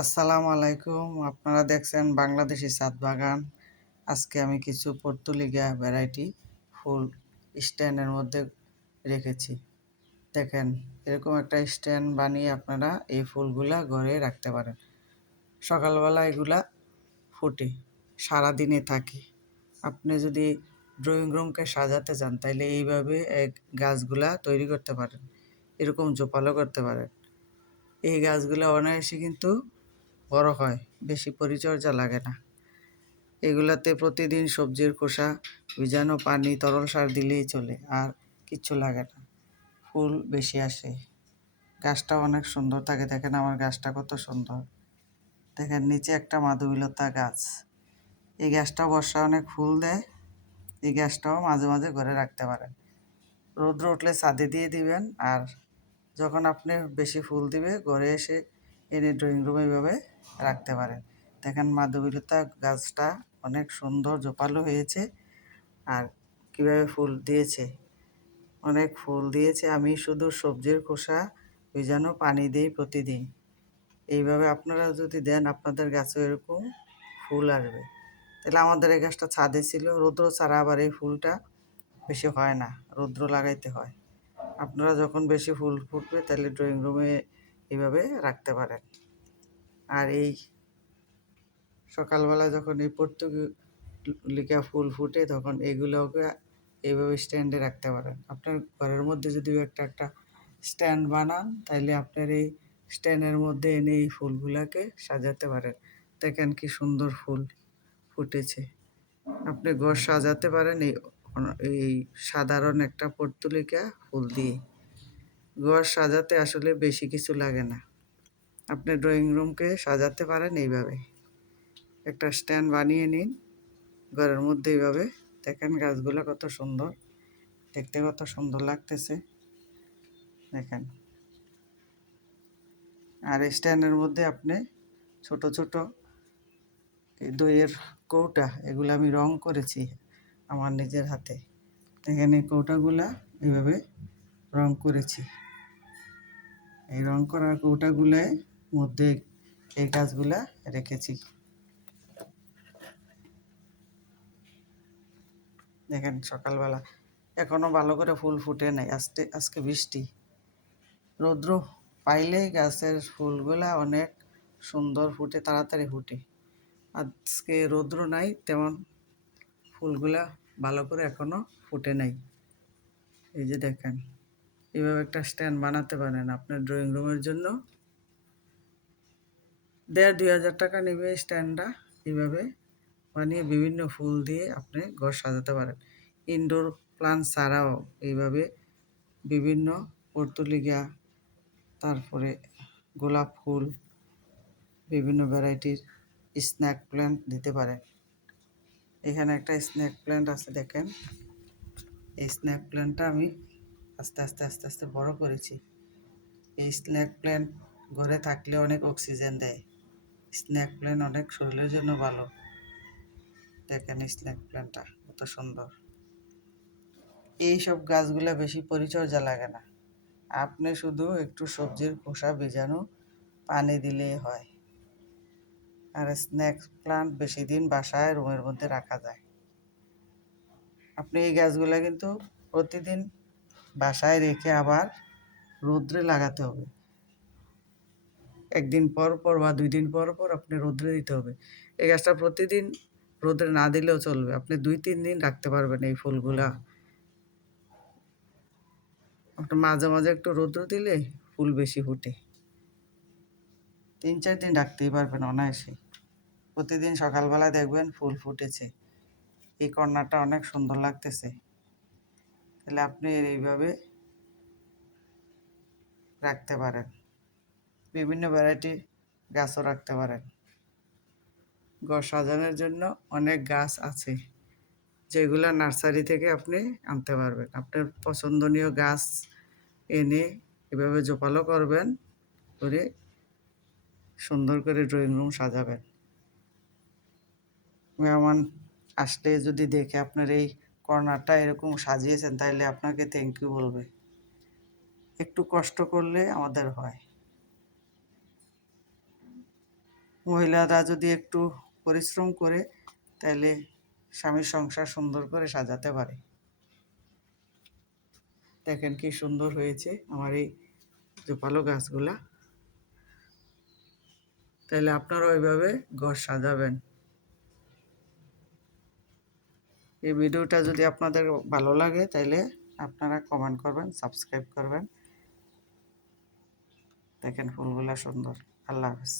আসসালামু আলাইকুম। আপনারা দেখছেন বাংলাদেশি ছাদ বাগান। আজকে আমি কিছু পর্তুলিকা ভ্যারাইটি ফুল স্ট্যান্ডের মধ্যে রেখেছি। দেখেন, এরকম একটা স্ট্যান্ড বানিয়ে আপনারা এই ফুলগুলা ঘরে রাখতে পারেন। সকালবেলা এগুলা ফুটে, সারাদিনে থাকে। আপনি যদি ড্রয়িং রুমকে সাজাতে চান তাইলে এইভাবে গাছগুলা তৈরি করতে পারেন। এরকম জোপালো করতে পারেন। এই গাছগুলা অনায়াসে কিন্তু বড় হয়, বেশি পরিচর্যা লাগে না। এগুলাতে প্রতিদিন সবজির খোসা ভিজানো পানি তরল সার দিলেই চলে, আর কিচ্ছু লাগে না। ফুল বেশি আসে, গাছটাও অনেক সুন্দর থাকে। দেখেন আমার গাছটা কত সুন্দর। দেখেন নিচে একটা মাধবীলতা গাছ। এই গাছটাও বর্ষায় অনেক ফুল দেয়। এই গাছটাও মাঝে মাঝে ঘরে রাখতে পারেন। রৌদ্র উঠলে ছাদে দিয়ে দিবেন, আর যখন আপনি বেশি ফুল দিবে ঘরে এসে এনে ড্রয়িং রুমে এইভাবে রাখতে পারেন। দেখেন মাধবীলতা গাছটা অনেক সুন্দর জোপালো হয়েছে, আর কিভাবে ফুল দিয়েছে, অনেক ফুল দিয়েছে। আমি শুধু সবজির খোসা ভিজানো পানি দিই প্রতিদিন। এইভাবে আপনারা যদি দেন আপনাদের গাছে এরকম ফুল আসবে। তাহলে আমাদের এই গাছটা ছাদে ছিল, রৌদ্র ছাড়া আবার এই ফুলটা বেশি হয় না, রৌদ্র লাগাইতে হয়। আপনারা যখন বেশি ফুল ফুটবে তাহলে ড্রয়িং রুমে এইভাবে রাখতে পারেন। আর এই সকালবেলা যখন এই পর্তুলিকা ফুল ফুটে তখন এগুলোকে এইভাবে স্ট্যান্ডে রাখতে পারেন। আপনার ঘরের মধ্যে যদি একটা একটা স্ট্যান্ড বানান তাহলে আপনার এই স্ট্যান্ডের মধ্যে এনে এই ফুলগুলাকে সাজাতে পারেন। দেখেন কি সুন্দর ফুল ফুটেছে। আপনি ঘর সাজাতে পারেন এই সাধারণ একটা পর্তুলিকা ফুল দিয়ে। ঘর সাজাতে আসলে বেশি কিছু লাগে না। আপনি ড্রয়িং রুমকে সাজাতে পারেন এইভাবে। একটা স্ট্যান্ড বানিয়ে নিন ঘরের মধ্যে এইভাবে। দেখেন গাছগুলো কত সুন্দর, দেখতে কত সুন্দর লাগতেছে। দেখেন, আর স্ট্যান্ডের মধ্যে আপনি ছোট ছোট এই দইয়ের কৌটা, এগুলো আমি রং করেছি আমার নিজের হাতে। দেখেন এই কৌটাগুলা এইভাবে রং করেছি। এই রং করার কৌটাগুলোর মধ্যে এই গাছগুলা রেখেছি। দেখেন সকালবেলা এখনো ভালো করে ফুল ফুটে নাই, আজকে বৃষ্টি। রৌদ্র পাইলেই গাছের ফুলগুলা অনেক সুন্দর ফুটে, তাড়াতাড়ি ফুটে। আজকে রৌদ্র নাই তেমন, ফুলগুলা ভালো করে এখনো ফুটে নাই। এই যে দেখেন, এইভাবে একটা স্ট্যান্ড বানাতে পারেন আপনার ড্রয়িং রুমের জন্য। ১,৫০০ টাকা নেবে স্ট্যান্ডটা। এইভাবে বানিয়ে বিভিন্ন ফুল দিয়ে আপনি ঘর সাজাতে পারেন। ইনডোর প্লান্ট ছাড়াও এইভাবে বিভিন্ন পর্তুলিকা, তারপরে গোলাপ ফুল, বিভিন্ন ভ্যারাইটির স্ন্যাক প্ল্যান্ট দিতে পারেন। এখানে একটা স্ন্যাক প্ল্যান্ট আছে, দেখেন এই স্ন্যাক প্ল্যান্টটা আমি আস্তে আস্তে আস্তে আস্তে বড় করেছি। এই স্ন্যাক প্ল্যান্ট ঘরে থাকলে অনেক অক্সিজেন দেয়। স্ন্যাক প্ল্যান্ট অনেক শরীরের জন্য ভালো। দেখেন স্ন্যাক প্ল্যান্টটা কত সুন্দর। এইসব গাছগুলো বেশি পরিচর্যা লাগে না, আপনি শুধু একটু সবজির খোসা ভিজানো পানি দিলেই হয়। আর স্ন্যাক প্লান্ট বেশি দিন বাসায় রুমের মধ্যে রাখা যায়। আপনি এই গাছগুলো কিন্তু প্রতিদিন বাসায় রেখে আবার রৌদ্রে লাগাতে হবে। একদিন পর পর বা 2 দিন পর পর আপনি রৌদ্রে দিতে হবে। এই গাছটা প্রতিদিন রৌদ্রে না দিলেও চলবে, আপনি 2-3 দিন রাখতে পারবেন এই ফুলগুলা। আপনি মাঝে মাঝে একটু রৌদ্র দিলে ফুল বেশি ফুটে। 3-4 দিন রাখতেই পারবেন অনায়াসে। প্রতিদিন সকালবেলা দেখবেন ফুল ফুটেছে। এই কর্নারটা অনেক সুন্দর লাগতেছে। তাহলে আপনি এইভাবে রাখতে পারেন। বিভিন্ন ভ্যারাইটির গাছও রাখতে পারেন। ঘর সাজানোর জন্য অনেক গাছ আছে যেগুলো নার্সারি থেকে আপনি আনতে পারবেন। আপনার পছন্দনীয় গাছ এনে এভাবে জোপালো করবেন, করে সুন্দর করে ড্রয়িং রুম সাজাবেন। মেহমান আসলে যদি দেখে আপনার এই কর্নারটা এরকম সাজিয়েছেন তাহলে আপনাকে থ্যাংক ইউ বলবে। একটু কষ্ট করলে আমাদের হয়। মহিলারা যদি একটু পরিশ্রম করে তাহলে স্বামীর সংসার সুন্দর করে সাজাতে পারে। দেখেন কি সুন্দর হয়েছে আমার এই জোপালো গাছগুলা। তাহলে আপনারা ওইভাবে ঘর সাজাবেন। এই ভিডিওটা যদি আপনাদের ভালো লাগে তাহলে আপনারা কমেন্ট করবেন, সাবস্ক্রাইব করবেন। দেখেন ফুলগুলা সুন্দর। আল্লাহ হাফেজ।